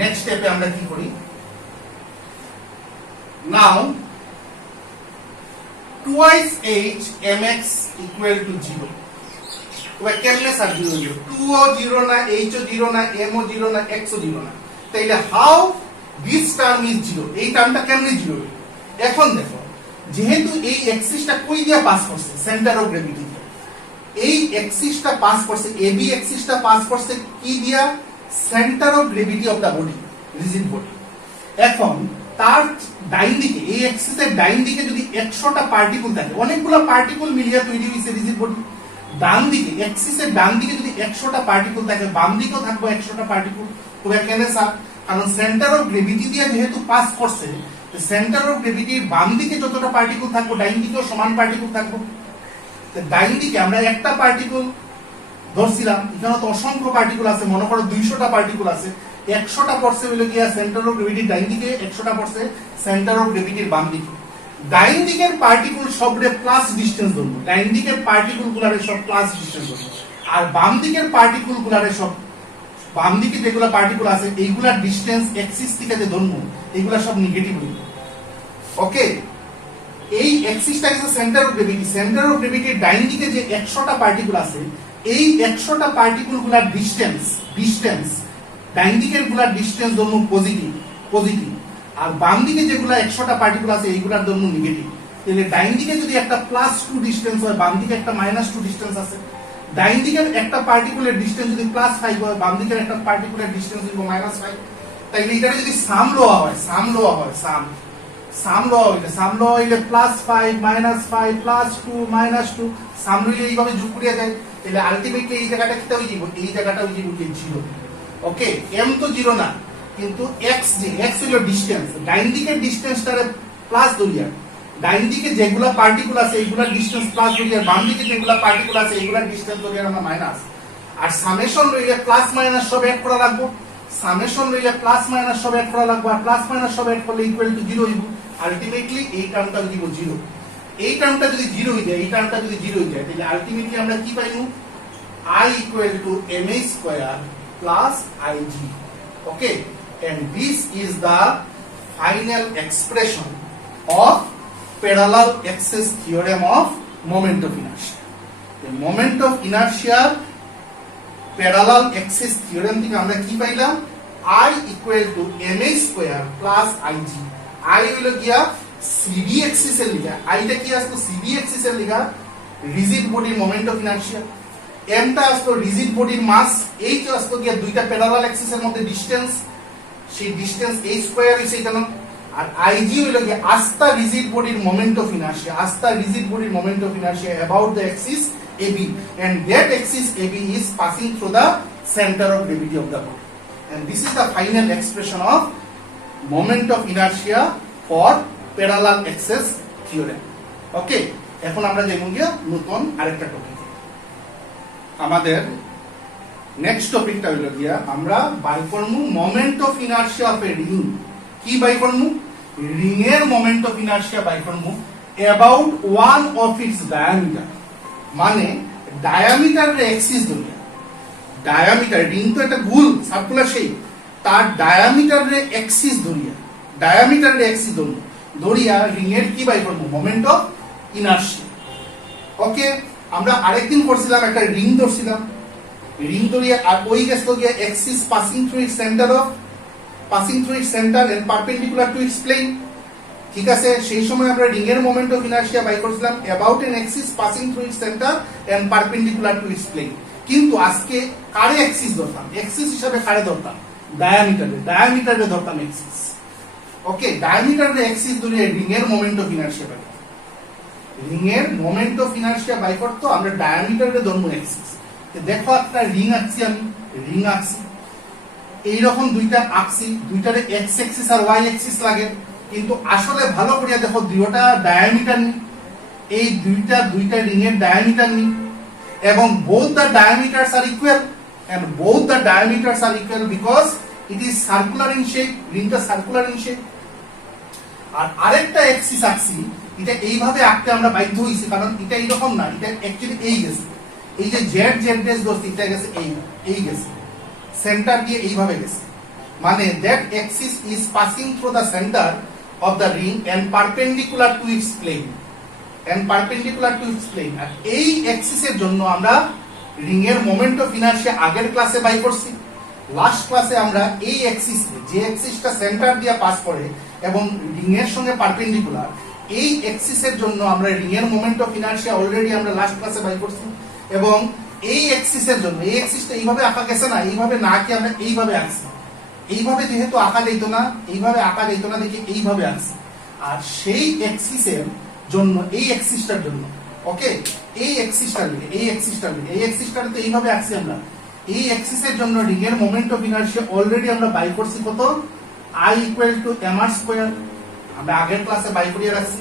নেক্সট স্টেপে আমরা কি করি। Now twice H M X equal to 0, তো কেমনে স্যার 0 0? 2 ও 0 না, h ও 0 না, m ও 0 না, x ও 0 না, তাইলে হাউ দিস টার্ম ইজ 0? এই টার্মটা কেমনে 0? এখন দেখো যেহেতু এই এক্সিসটা কই দিয়া পাস করছে, সেন্টার অফ গ্র্যাভিটি দিয়ে, এই এক্সিসটা পাস করছে, এবি এক্সিসটা পাস করছে কি দিয়া? Centre of gravity of the body, rigid body. এখন তার ডাইন দিকে, এই এক্সিসের ডাইন দিকে যদি 100টা পার্টিকেল থাকে, অনেকগুলো পার্টিকেল মিলিয়ে তৈরি হইছে রিজিড বডি, ডান দিকে এক্সিসের ডান দিকে যদি 100টা পার্টিকেল থাকে, বাম দিকেও থাকবে 100টা পার্টিকেল। তবে কেন স্যার? কারণ সেন্টার অফ গ্র্যাভিটি দিয়ে যেহেতু পাস করছে, সেন্টার অফ গ্র্যাভিটির বাম দিকে যতটা পার্টিকেল থাকবে, ডাইন দিকেও সমান পার্টিকেল থাকবে। ডাইন দিকে আমরা একটা পার্টিকেল ধরছিলাম, এখানে তো অসংখ্য পার্টিকেল আছে, মনে করো 200টা পার্টিকেল আছে, 100টা পড়ছে হলো গিয়া সেন্টার অফ গ্র্যাভিটির ডাইন দিকে, 100টা পড়ছে সেন্টার অফ গ্র্যাভিটির বাম দিকে। ডাইন দিকের পার্টিকেল সবরে প্লাস ডিসটেন্স ধরবো, ডাইন দিকের পার্টিকেল গুলারে সব প্লাস ডিসটেন্স ধরবো, আর বাম দিকের পার্টিকেল গুলারে সব, বাম দিকে যেগুলা পার্টিকেল আছে এইগুলার ডিসটেন্স এক্সিস থেকে যে ধরবো এইগুলা সব নেগেটিভ হইবে। ওকে, এই এক্সিসটা হচ্ছে centre of gravity, centre of গ্র্যাভিটির ডাইন দিকে যে 100টা পার্টিকেল আছে, এই 100টা পার্টিকেল গুলার ডিসটেন্স ডাইন দিকের গুলার ডিসটেন্স ধরবো পজিটিভ, আর বাম দিকে যেগুলা 100টা পার্টিকেল আছে এইগুলার ধরবো নেগেটিভ। তাহলে ডাইন দিকে যদি একটা +2 ডিসটেন্স হয়, বাম দিকে একটা -2 ডিসটেন্স আছে, ডাইন দিকের একটা পার্টিকুলার ডিসটেন্স যদি +5 হয়, বাম দিকের একটা পার্টিকুলার ডিসটেন্স হইব -5, তাইলে এটারে যদি সাম লওয়া হয় সাম লওয়া হইলে +5 -5 +2 -2 সাম লইলে এইভাবে যোগ করিয়া যায়, তাহলে আলটিমেটলি এই জায়গাটা কি হয়ে যাবে? এই জায়গাটা হয়ে যাবে 0। ওকে, m তো 0 না, কিন্তু x হলো ডিসটেন্স, ডাইন দিকের ডিসটেন্সটারে প্লাস ধরিয়া, ডাইন দিকে যেগুলা পার্টিকেল আছে এইগুলার ডিসটেন্স প্লাস ধরিয়া, বাম দিকে যেগুলা পার্টিকেল আছে এইগুলার ডিসটেন্স ধরিয়া আমরা মাইনাস, আর সামেশন লইলে প্লাস মাইনাস সব অ্যাড করা লাগবে, সামেশন লইলে প্লাস মাইনাস সব অ্যাড করা লাগবে, আর প্লাস মাইনাস সব অ্যাড করলে ইকুয়াল টু 0 হইব। আলটিমেটলি এই টার্মটা দিব 0। এই টার্মটা যদি 0 হয়ে যায়, এই টার্মটা যদি 0 হয়ে যায়, তাহলে আলটিমেটলি আমরা কি পাইমু? I equal to ma square plus ig. Okay, and this is the final expression of parallel axis theorem of moment of inertia. The moment of inertia parallel axis theorem থেকে আমরা কি পাইলাম? I equal to ma square plus ig. I হলো গিয়া cb axis এর লিগা, I টা কি আসতো? cb axis এর লিগা rigid body moment of inertia, m টা আসতো রিজিড বডির মাস, এই তো আসতো গিয়া দুইটা প্যারালাল অ্যাক্সিসের মধ্যে ডিসটেন্স, সেই ডিসটেন্স a স্কয়ার হইছে এখানে, আর ig হইলো গিয়া আস্থা রিজিড বডির মোমেন্ট অফ ইনারশিয়া, আস্থা রিজিড বডির moment of inertia about the Axis ab, and that axis ab is passing through the center of gravity of the body, and this is the final expression of moment of inertia for parallel axis theorem. ওকে, এখন আমরা যাইমু গিয়া নতুন আরেকটা টপিক। আমাদের নেক্সট টপিকটা হইল গিয়া আমরা বাই করমু moment of inertia of a ring. কি বাই করমু? রিং এর মোমেন্ট অফ ইনারশিয়া বাই করমু about one of its diameter, মানে ডায়ামিটারের এক্সিস ধরিয়া, ডায়ামিটার, রিং তো একটা গোল সার্কুলার শেপ, তার ডায়ামিটারের এক্সিস ধরিয়া, ডায়ামিটারের এক্সিস ধরিয়া রিং এর কি বাই করমু? Moment of inertia. ওকে, আমরা আরেকদিন করছিলাম একটা রিং ধরছিলাম, রিং ধরিয়া আর ওই গেছিল গিয়া axis passing through its centre and perpendicular to its plane. ঠিক আছে, সেই সময় আমরা রিং এর মোমেন্ট অফ ইনারশিয়া বাই করছিলাম about an axis passing through its centre and perpendicular to its plane. কিন্তু আজকে কারে এক্সিস ধরতাম? এক্সিস হিসাবে কারে ধরতাম? ডায়ামিটারে ধরতাম এক্সিস। ওকে, ডায়ামিটারের এক্সিস ধরিয়া রিং এর মোমেন্ট অফ ইনারশিয়া বাই, রিং এর মোমেন্ট অফ ইনারশিয়া বাই করতে আমরা ডায়ামিটারে ধরবো এক্সিস। দেখো একটা রিং আঁকছি, আমি রিং আঁকছি, এইরকম দুইটা আঁকছি, দুইটারে এক্স এক্সিস আর ওয়াই এক্সিস লাগে, কিন্তু আসলে ভালো করিয়া দেখো দুইটা ডায়ামিটার নি, এই দুইটা রিং এর ডায়ামিটার নি, এবং both the diameters are equal, and both the diameters are equal because it is circular in shape, ringটা circular in shape. আর আরেকটা এক্সিস আঁকছি, এটা এইভাবে আঁকতে আমরা বাধ্য হইছি, কারণ এটা এইরকম না, এটা অ্যাকচুয়ালি এই গেছে, এই যে জেড জেড ডেস ধরছি, এটা গেছে এই গেছে, সেন্টার দিয়ে এইভাবে গেছে, মানে that axis is passing through the centre of the ring and perpendicular to its plane, আর এই এক্সিসের জন্য আমরা রিং এর মোমেন্ট অফ ইনার্শিয়া আগের ক্লাসে বাই করছি। লাস্ট ক্লাসে আমরা এই এক্সিস, যে এক্সিসটা সেন্টার দিয়ে পাস করে এবং রিং এর সঙ্গে পারপেন্ডিকুলার, এই এক্সিসের জন্য আমরা রিং এর মোমেন্ট অফ ইনার্শিয়া অলরেডি আমরা লাস্ট ক্লাসে বাই করছি। এবং এই এক্সিসের জন্য, এই এক্সিসটা এইভাবে আঁকা গেছে না, এইভাবে না কি আমরা এইভাবে আঁকছি, এইভাবে যেহেতু আঁকা যেত না, এইভাবে আঁকা যেত না দেখে এইভাবে আঁকছি। আর সেই এক্সিসের জন্য, এই এক্সিসটার জন্য, ওকে, এই এক্সিসটার তো এইভাবে আঁকছি আমরা, এই এক্সিসের জন্য রিং এর মোমেন্ট অফ ইনার্শিয়া অলরেডি আমরা বাই করছি কত, I equal to mr square, আমরা আগের ক্লাসে বাই করিয়ে রাখছি।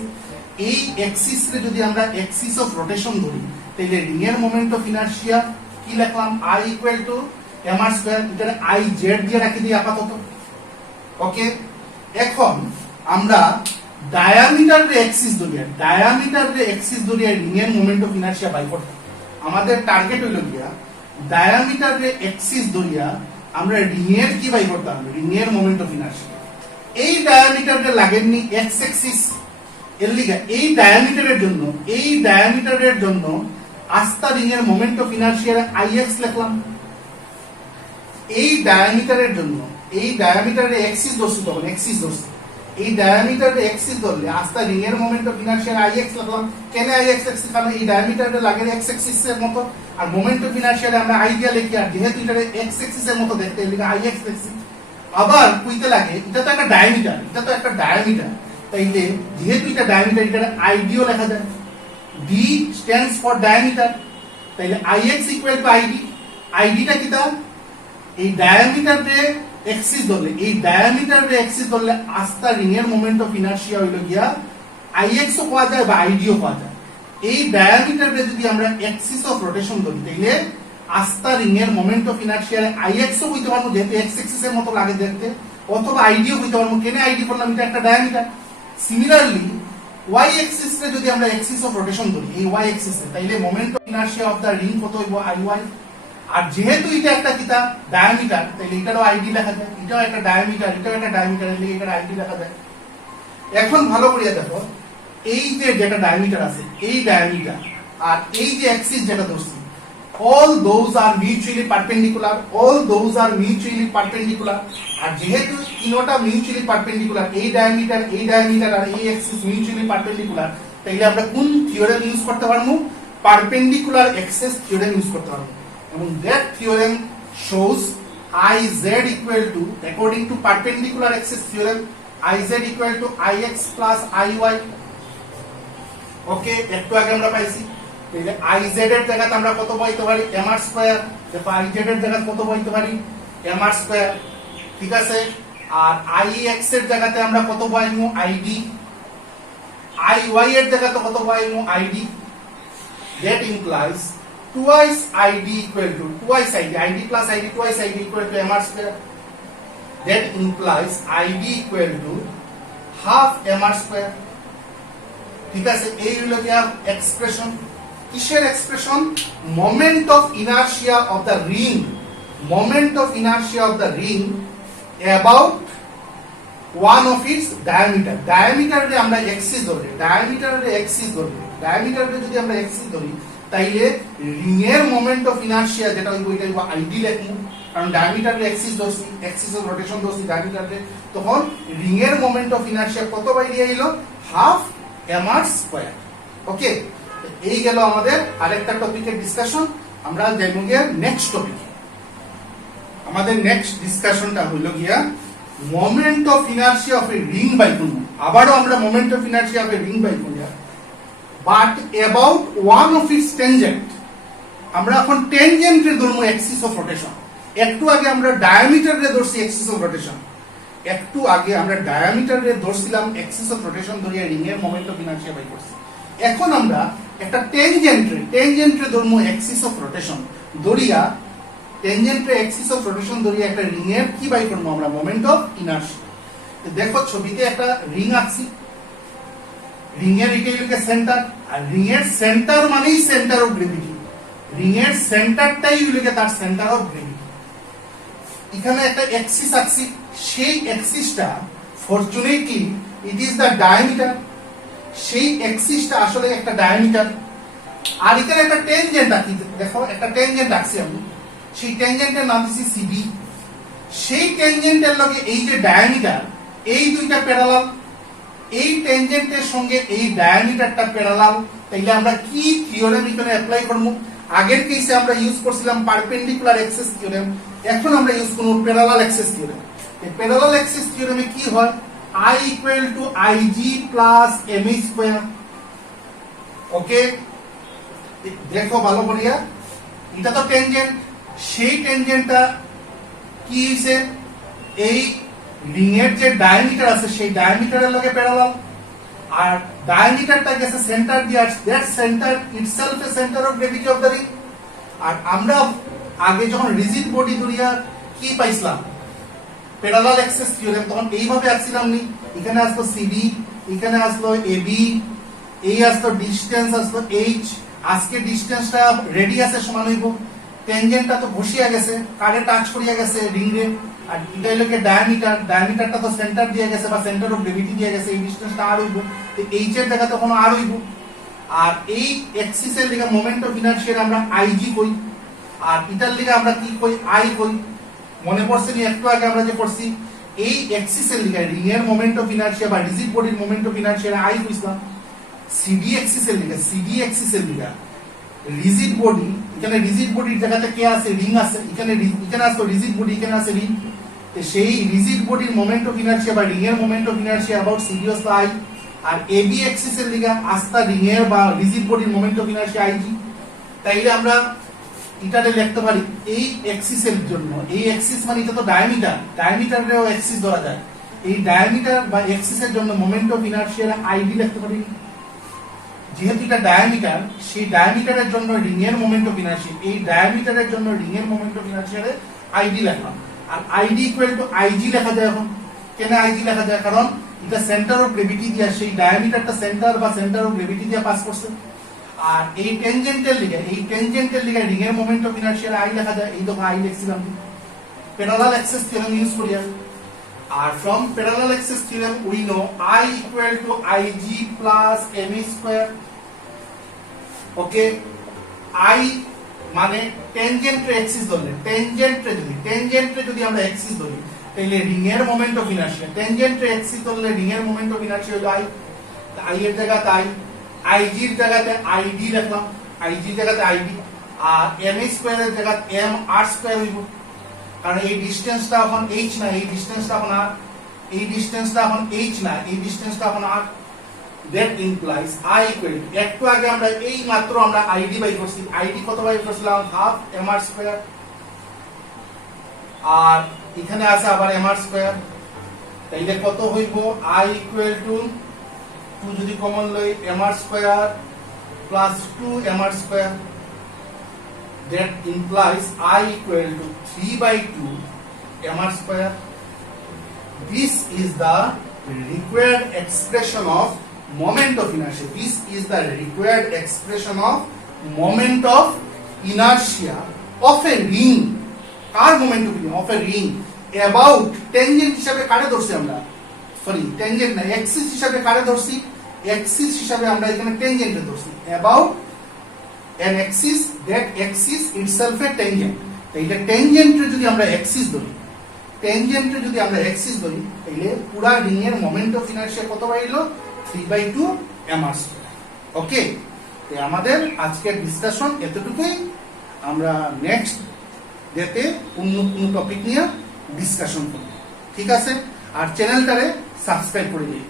এই এক্সিস রে যদি আমরা এক্সিস অফ রোটেশন ধরি, তাহলে রিং এর মোমেন্ট অফ ইনার্শিয়া কি লিখলাম, I equal to mr square, এটা I z দিয়ে রাখি দিই আপাতত, ওকে। এখন আমরা ডায়ামিটার রে এক্সিস ধরিয়া রিং এর মোমেন্ট অফ ইনার্শিয়া বাই করতাম। আমাদের টার্গেট হইল গিয়া ডায়ামিটার রে এক্সিস ধরিয়া আমরা রিং এর কি বাই করতাম, রিং এর মোমেন্ট অফ ইনার্শিয়া। এই ডায়ামিটার রে লাগেননি এক্স এক্সিস, এর লিগা এই ডায়ামিটারের জন্য আস্তা রিং এর মোমেন্ট অফ ইনার্শিয়া ix লিখলাম। এই ডায়ামিটারের জন্য, এই ডায়ামিটারে এক্সিস ধরছি, তখন এক্সিস ধরছি, এই ডায়ামিটারে এক্সিস ধরলে আস্তা রিং এর মোমেন্ট অফ ইনার্শিয়া ix লিখলাম। কেন ix লিখছি, কারণ এই ডায়ামিটারে লাগে x এক্সিস এর মতো, আর মোমেন্ট অফ ইনার্শিয়া আমরা i দিয়ে লিখি, আর যেহেতু এটা x এক্সিস এর মতো দেখতে, এর লিগা ix লিখছি। আবার কইতে লাগে এটা তো একটা ডায়ামিটার, তাইলে যেহেতু এটা ডায়ামিটার, এটা আইডিও লেখা যায়, d স্ট্যান্ডস ফর ডায়ামিটার, তাইলে ix ইকুয়াল টু id। আইডিটা কি, তা এই ডায়ামিটারে এক্সিস ধরলে আস্তা রিং এর মোমেন্ট অফ ইনার্শিয়া হইল গিয়া ix ও পাওয়া যায় বা id ও পাওয়া যায়। এই ডায়ামিটারে যদি আমরা এক্সিস অফ রোটেশন ধরি, তাইলে আস্তা রিং এর মোমেন্ট অফ ইনার্শিয়া ix ও হইতে পারবো, যেহেতু x এক্সিস এর মতো লাগে দেখতে, অথবা id ও হইতে পারবো। কেন id বললাম, এটা একটা ডায়ামিটার। সিমিলারলি y এক্সিস রে যদি আমরা এক্সিস অফ রোটেশন ধরি, এই y এক্সিস এ, তাইলে moment of inertia of the ring কত হইব, iy। আর যেহেতু এটা একটা কিতা ডায়ামিটার, তাইলে এটারও id লেখা যায়, এটাও একটা ডায়ামিটার, এর লিগে এটার id লেখা যায়। এখন ভালো করিয়া দেখো, এই যে যেটা ডায়ামিটার আছে, এই ডায়ামিটার আর এই যে এক্সিস যেটা ধরছি, all those are mutually perpendicular, আর যেহেতু তিনটা মিউচুয়ালি পারপেন্ডিকুলার, এই ডায়ামিটার আর এই এক্সিস মিউচুয়ালি পারপেন্ডিকুলার, তাইলে আমরা কোন থিওরেম ইউজ করতে পারবো, পারপেন্ডিকুলার এক্সিস থিওরেম ইউজ করতে পারবো। এবং that theorem shows iz equal to, according to perpendicular axis theorem, iz equal to ix plus iy, ওকে। একটু আগে আমরা পাইছি, তাহলে iz এর জায়গাতে আমরা কত পাইতে পারি, mr স্কয়ার, দেখো iz এর জায়গাতে কত পাইতে পারি, mr স্কয়ার, ঠিক আছে। আর ix এর জায়গাতে আমরা কত পাইমু, id, iy এর জায়গাতে কত পাইমু, id। that implies twice id equal to id plus id twice id equal to mr square. That implies id equal to half mr square. ঠিক আছে, এই হলো কি এক্সপ্রেশন, কিসের expression, moment of inertia of the ring about one of its diameter. ডায়ামিটারে আমরা এক্সিস ধরি, ডায়ামিটারে যদি আমরা এক্সিস ধরি, তাইলে রিং এর মোমেন্ট অফ ইনার্শিয়া যেটা হইব, এটা হইব আইডি লিখবো, কারণ ডায়ামিটারে এক্সিস ধরছি, এক্সিস অফ রোটেশন ধরছি ডায়ামিটারে, তখন রিং এর মোমেন্ট অফ ইনার্শিয়া কত বাইরে আইলো, হাফ mr স্কয়ার, ওকে। এই গেল আমাদের আরেকটা টপিকের ডিসকাশন। আমরা যাইব গিয়া নেক্সট টপিকে। আমাদের নেক্সট ডিসকাশনটা হইল গিয়া moment of inertia of a ring বাই করব। আবারও আমরা moment of inertia of a ring বাই করব, but about one of its tangent. আমরা এখন টেনজেন্টের ধরবো এক্সিস অফ রোটেশন। একটু আগে আমরা ডায়ামিটারে ধরছি এক্সিস অফ রোটেশন, ধরিয়া রিং এর মোমেন্ট অফ ইনার্শিয়া বাই করছি। এখন আমরা একটা টেনজেন্টে ধরবো এক্সিস অফ রোটেশন ধরিয়া, একটা রিং এর কি বাই করবো আমরা, মোমেন্ট অফ ইনার্শিয়া। দেখো ছবিতে একটা রিং আঁকছি, রিং এর এটা হলো সেন্টার, আর রিং এর সেন্টার মানেই সেন্টার অফ গ্রেভিটি, রিং এর সেন্টারটাই হলো তার সেন্টার অফ গ্রেভিটি। এখানে একটা অ্যাক্সিস আছে, সেই অ্যাক্সিসটা fortunately it is the diameter, সেই অ্যাক্সিসটা আসলে একটা ডায়ামিটার। আর এখানে একটা টেনজেন্ট আছে, দেখো একটা টেনজেন্ট আছে, আমি সেই টেনজেন্টের নাম দিচ্ছি সিবি। সেই টেনজেন্টের লগে এই যে ডায়ামিটার, এই দুইটা প্যারালাল, এই টেনজেন্টের সঙ্গে এই ডায়ামিটারটা প্যারালাল। তাইলে আমরা কি থিওরেম এখানে অ্যাপ্লাই করব? আগের কেসে আমরা ইউজ করছিলাম পারপেন্ডিকুলার অ্যাক্সিস থিওরেম, এখন আমরা ইউজ করব প্যারালাল অ্যাক্সিস থিওরেম। এই প্যারালাল অ্যাক্সিস থিওরেমে কি হয়? I equal to IG plus MA square. ওকে, দেখো ভালো করিয়া, এটা তো টেনজেন্ট, সেই টেনজেন্টটা কি হইছে? এই রিং এর যে ডায়ামিটার আছে সেই ডায়ামিটারের লগে প্যারালাল, আর ডায়ামিটারটা গেছে সেন্টার দিয়ে, that centre itself a centre of gravity of the ring. আর আমরা আগে যখন রিজিড বডি ধরিয়া কি পাইছিলাম প্যারালাল অ্যাক্সিস থিওরেম, তখন এইভাবে আসছিলাম নি, এখানে আসলো সিবি, এখানে আসলো এবি, এই আসলো ডিসটেন্স আসলো এইচ। আজকে ডিসটেন্সটা রেডিয়াসের সমান হইব, টেনজেন্টটা তো বসিয়া গেছে, কারে টাচ করিয়া গেছে রিং রে, আর এটা হলো কি ডায়ামিটার, ডায়ামিটারটা তো সেন্টার দিয়ে গেছে বা সেন্টার অফ গ্রেভিটি দিয়ে গেছে, এই ডিসটেন্সটা আর হইব, তো এইচ এর জায়গাতে কোনো আর হইব। আর এই অ্যাক্সিস এর লিগা মোমেন্ট অফ ইনারশিয়া আমরা আইজি কই, আর এটার লিগা আমরা কি কই? আই কই। মনে পড়ছে নি একটু আগে আমরা যে পড়ছি, এই অ্যাক্সিস এর লিগা রিং এর মোমেন্ট অফ ইনারশিয়া বা রিজিড বডির মোমেন্ট অফ ইনারশিয়া আই কইছিলাম। সিডি অ্যাক্সিস এর লিগা, সিডি অ্যাক্সিস এর লিগা রিজিড বডি, এখানে রিজিড বডির জায়গাতে কে আছে? রিং আছে, এখানে আছে রিজিড বডি, এখানে আছে রিং। তো সেই রিজিড বডির মোমেন্ট অফ ইনারশিয়া বা রিং এর moment of inertia about CD of I. আর এবি অ্যাক্সিস এর লিগা আস্তা রিং এর বা রিজিড বডির মোমেন্ট অফ ইনারশিয়া আইজি। তাইলে আমরা এটাতে লিখতে পারি এই অ্যাক্সিস এর জন্য, এই অ্যাক্সিস মানে এটা তো ডায়ামিটার, ডায়ামিটারেও অ্যাক্সিস ধরা যায়, এই ডায়ামিটার বা অ্যাক্সিস এর জন্য মোমেন্ট অফ ইনারশিয়া আইডি লিখতে পারি। যেহেতু এটা ডায়ামিটার, সেই ডায়ামিটারের জন্য রিং এর মোমেন্ট অফ ইনারশিয়া, এই ডায়ামিটারের জন্য রিং এর মোমেন্ট অফ ইনারশিয়া আইডি লিখলাম। আর আইডি ইকুয়াল টু আইজি লেখা যায়। এখন কেন আইজি লেখা যায়? কারণ এটা সেন্টার অফ গ্রেভিটি দিয়া, সেই ডায়ামিটারটা সেন্টার বা সেন্টার অফ গ্রেভিটি দিয়া পাস করছে। আর এই টেনজেন্টের লিগে, এই টেনজেন্টের লিগে রিং এর মোমেন্ট অফ ইনারশিয়া আই লেখা যায়। এই দেখো আই লিখছিলাম, প্যারালাল অ্যাক্সিস থিওরেম ইউজ করিয়া। আর from parallel axis theorem we know I equal to IG plus MA square. ওকে, I মানে টেনজেন্টের অ্যাক্সিস ধরলে, টেনজেন্টের যদি আমরা অ্যাক্সিস ধরি, তাহলে রিং এর মোমেন্ট অফ ইনারশিয়া, টেনজেন্টের অ্যাক্সিস ধরলে রিং এর মোমেন্ট অফ ইনারশিয়া হলো I, I এর জায়গাতে I, IG এর জায়গাতে ID লিখলাম, IG এর জায়গাতে ID, আর MA স্কয়ার এর জায়গাতে MR স্কয়ার হইব। কারণ এই ডিসটেন্সটা এখন h না, এই ডিসটেন্সটা এখন r, এই ডিসটেন্সটা এখন h না, এই ডিসটেন্সটা এখন r। that implies I equal to, একটু আগে আমরা এই মাত্র আমরা ID বাই করছি, ID কত বাই করছিলাম? হাফ mr স্কয়ার, আর এখানে আছে আবার mr স্কয়ার। তাইলে কত হইব? I equal to 2 যদি কমন লই mr square plus 2 mr square. that implies I equal to 3/2 mr square. This is the required expression of moment of inertia. This is the required expression of moment of inertia of a ring. Car moment of inertia? Of a ring about tangent হিসাবে কারে ধরছি আমরা? সরি, tangent না, axis হিসাবে কারে ধরছি? axis হিসাবে আমরা এখানে tangent এ ধরছি। about an axis, that axis itself a tangent. তাইলে ট্যানজেন্টে যদি আমরা অ্যাক্সিস ধরি, ট্যানজেন্টে যদি আমরা অ্যাক্সিস ধরি, তাইলে পুরা রিং এর মোমেন্ট অফ ইনারশিয়া কত পাইলো? 3/2 mr স্কয়ার। ওকে, তো আমাদের আজকের ডিসকাশন এতটুকুই। আমরা নেক্সট ডেতে অন্য কোনো টপিক নিয়ে ডিসকাশন করব। ঠিক আছে, আর চ্যানেলটারে সাবস্ক্রাইব করে দিই।